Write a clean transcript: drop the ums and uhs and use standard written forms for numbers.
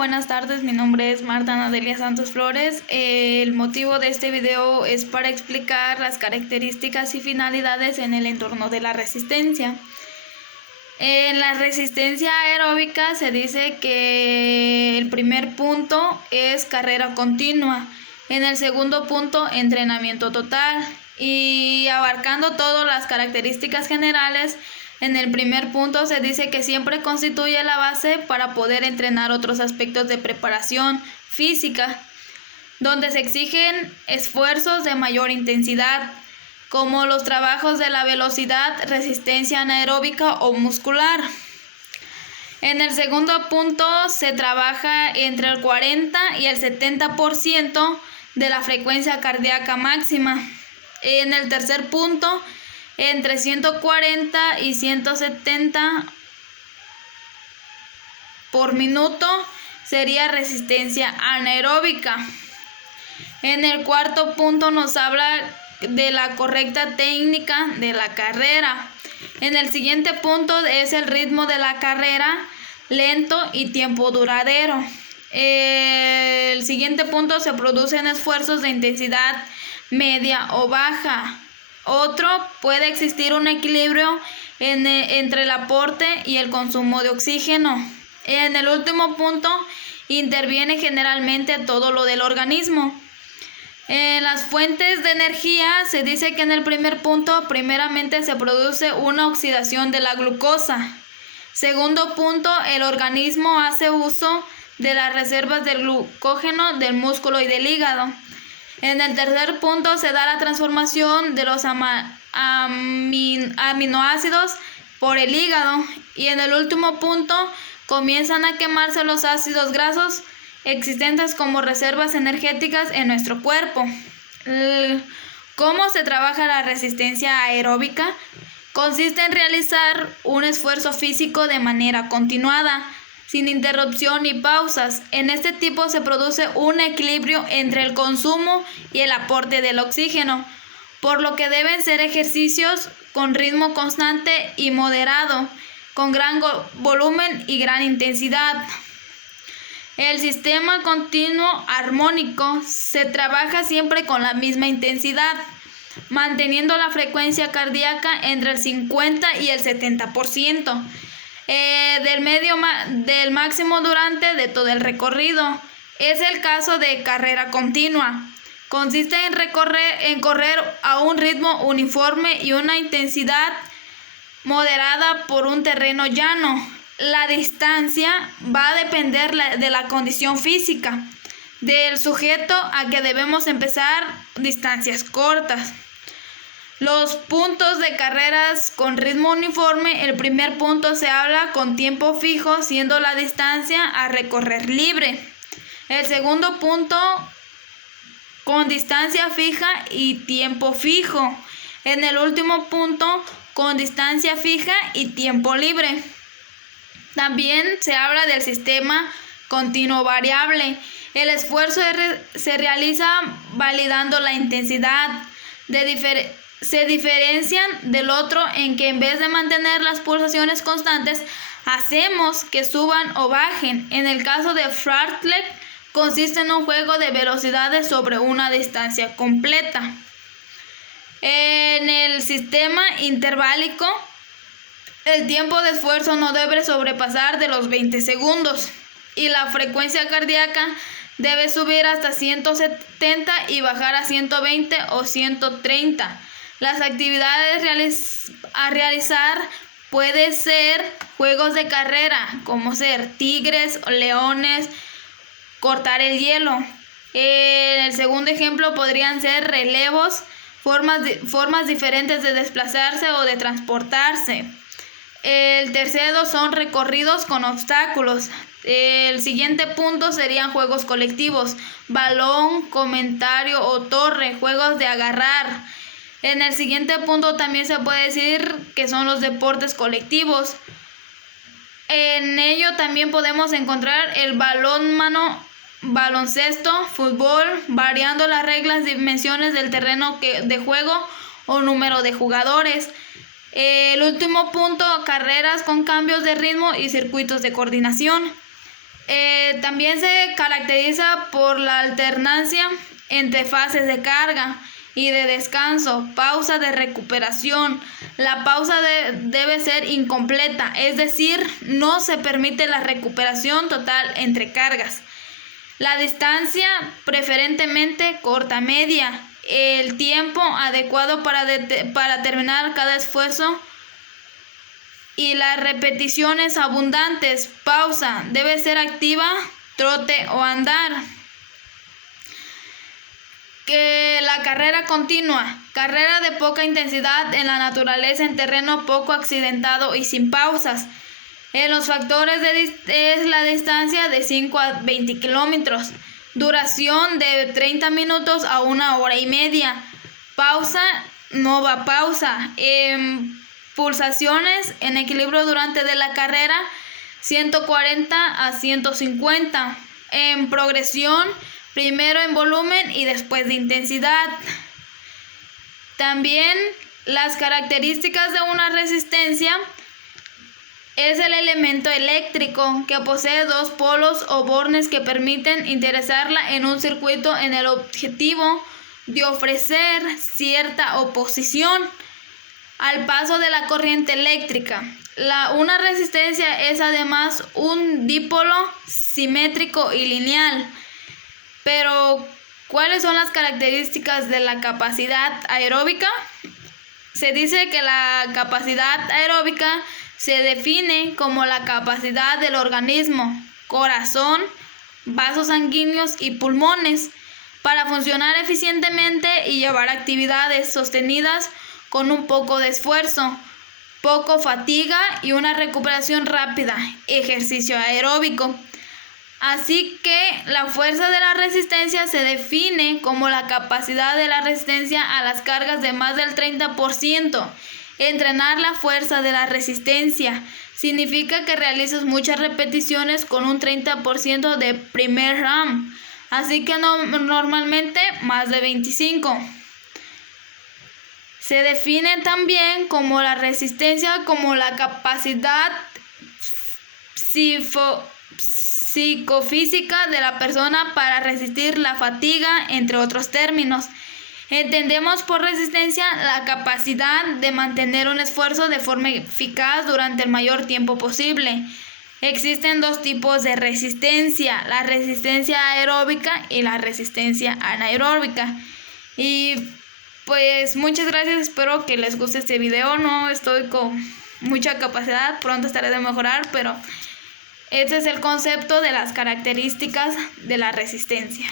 buenas tardes, mi nombre es Marta Nadelia Santos Flores. El motivo de este video es para explicar las características y finalidades en el entorno de la resistencia. En la resistencia aeróbica se dice que el primer punto es carrera continua, en el segundo punto entrenamiento total, y abarcando todas las características generales. En el primer punto se dice que siempre constituye la base para poder entrenar otros aspectos de preparación física, donde se exigen esfuerzos de mayor intensidad, como los trabajos de la velocidad, resistencia anaeróbica o muscular. En el segundo punto se trabaja entre el 40 y el 70% de la frecuencia cardíaca máxima. En el tercer punto, entre 140 y 170 por minuto sería resistencia anaeróbica. En el cuarto punto nos habla de la correcta técnica de la carrera. En el siguiente punto es el ritmo de la carrera, lento y tiempo duradero. El siguiente punto se producen esfuerzos de intensidad media o baja. Otro, puede existir un equilibrio entre el aporte y el consumo de oxígeno. En el último punto interviene generalmente todo lo del organismo. En las fuentes de energía se dice que en el primer punto primeramente se produce una oxidación de la glucosa. Segundo punto, el organismo hace uso de las reservas del glucógeno del músculo y del hígado. En el tercer punto se da la transformación de los aminoácidos por el hígado. Y en el último punto comienzan a quemarse los ácidos grasos existentes como reservas energéticas en nuestro cuerpo. ¿Cómo se trabaja la resistencia aeróbica? Consiste en realizar un esfuerzo físico de manera continuada, sin interrupción ni pausas. En este tipo se produce un equilibrio entre el consumo y el aporte del oxígeno, por lo que deben ser ejercicios con ritmo constante y moderado, con gran volumen y gran intensidad. El sistema continuo armónico se trabaja siempre con la misma intensidad, manteniendo la frecuencia cardíaca entre el 50 y el 70%. Del máximo durante de todo el recorrido. Es el caso de carrera continua. Consiste en correr a un ritmo uniforme y una intensidad moderada por un terreno llano. La distancia va a depender de la condición física del sujeto, a que debemos empezar distancias cortas. Los puntos de carreras con ritmo uniforme: el primer punto se habla con tiempo fijo, siendo la distancia a recorrer libre. El segundo punto con distancia fija y tiempo fijo. En el último punto con distancia fija y tiempo libre. También se habla del sistema continuo variable. El esfuerzo se realiza validando la intensidad. Se diferencian del otro en que en vez de mantener las pulsaciones constantes, hacemos que suban o bajen. En el caso de fartlek, consiste en un juego de velocidades sobre una distancia completa. En el sistema interválico, el tiempo de esfuerzo no debe sobrepasar de los 20 segundos y la frecuencia cardíaca debe subir hasta 170 y bajar a 120 o 130. Las actividades a realizar puede ser juegos de carrera, como ser tigres, leones, cortar el hielo. El segundo ejemplo podrían ser relevos, formas diferentes de desplazarse o de transportarse. El tercero son recorridos con obstáculos. El siguiente punto serían juegos colectivos: balón, comentario o torre, juegos de agarrar. En el siguiente punto también se puede decir que son los deportes colectivos. En ello también podemos encontrar el balonmano, baloncesto, fútbol, variando las reglas, dimensiones del terreno de juego o número de jugadores. El último punto, carreras con cambios de ritmo y circuitos de coordinación. También se caracteriza por la alternancia entre fases de carga y de descanso, pausa de recuperación. La pausa debe ser incompleta, es decir, no se permite la recuperación total entre cargas. La distancia, preferentemente corta-media, el tiempo adecuado para terminar cada esfuerzo y las repeticiones abundantes. Pausa, debe ser activa, trote o andar. La carrera continua, carrera de poca intensidad en la naturaleza en terreno poco accidentado y sin pausas. Los factores es la distancia de 5 a 20 kilómetros, duración de 30 minutos a 1 hora y media, pausa, no va pausa, pulsaciones en equilibrio durante de la carrera 140 a 150, en progresión, primero en volumen y después de intensidad. También las características de una resistencia es el elemento eléctrico que posee dos polos o bornes que permiten interesarla en un circuito en el objetivo de ofrecer cierta oposición al paso de la corriente eléctrica. Una resistencia es además un dipolo simétrico y lineal. Pero, ¿cuáles son las características de la capacidad aeróbica? Se dice que la capacidad aeróbica se define como la capacidad del organismo, corazón, vasos sanguíneos y pulmones para funcionar eficientemente y llevar actividades sostenidas con un poco de esfuerzo, poco fatiga y una recuperación rápida, ejercicio aeróbico. Así que la fuerza de la resistencia se define como la capacidad de la resistencia a las cargas de más del 30%. Entrenar la fuerza de la resistencia significa que realizas muchas repeticiones con un 30% de primer RAM, así que normalmente más de 25. Se define también como la resistencia como la capacidad psicofísica de la persona para resistir la fatiga, entre otros términos. Entendemos por resistencia la capacidad de mantener un esfuerzo de forma eficaz durante el mayor tiempo posible. Existen dos tipos de resistencia, la resistencia aeróbica y la resistencia anaeróbica. Y pues muchas gracias, espero que les guste este video. No estoy con mucha capacidad, pronto estaré de mejorar, pero este es el concepto de las características de la resistencia.